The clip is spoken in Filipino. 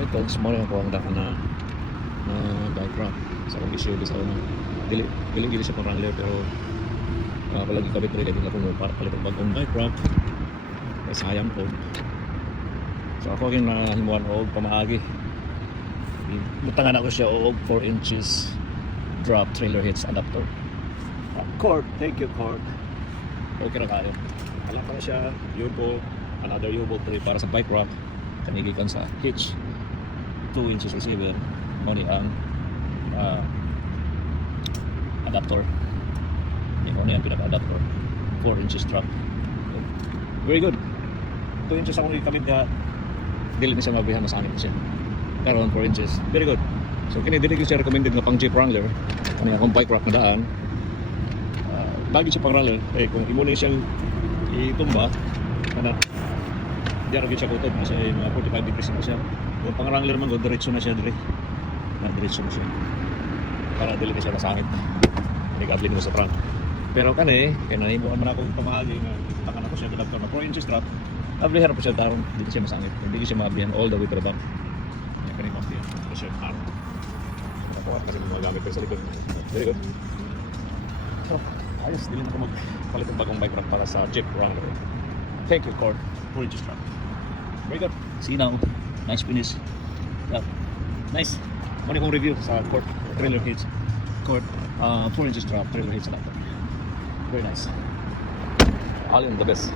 Ito, small lang ko ang daka na bike rack sa kong issue sa una. Dili siya pang runner pero palagi kabit rin kaya kung palit ang bagong bike rack ay sayang po. So ako yung nahimuan og pamaagi. Butangan ako siya og 4 inches drop trailer hitch adapter. Cord, thank you cord. Okay na kayo. Alam pa na siya, U-bolt, another U-bolt para sa bike rack. Kanigikan sa hitch 2 inches receiver mo ni ang adapter mo ni ang pinaka-adapter 4 inches drop. Very good. 2 inches akong ikamit nga dili na siya mabihan mas anin siya karon 4 inches. Very good. So kini dili ko siya recommended nga pang Jeep Wrangler kani akong bike rack na daan. Lagi siya pang Wrangler kung imo na siyang itumba kana diyan rin siya kutob kasi mga 45 degrees na siya. Kung pang Wrangler man go diretso na siya dire. Diretso na siya. Para dili na siya masangit. Nag-apply mo sa front. Pero kani kaya nahimuan man ako pamahagi nga takan ako siya adapter na 4 inches drop. Apply harap siya tarong dili siya masangit. Hindi siya maabihan all the way to the back. Kaya kani mo siya arm. Ako kasi mga gamit ko sa likod. Very good. So, ayos din ako magpalit ng bagong bike rack para sa Jeep Wrangler. Thank you, cord. 4 inches drop. Very good. See now. Nice finish. Yeah. Nice. Muna kong review sa cord trailer hitch. Cord 4 inches drop trailer hitch adapter. Very nice. All in the best.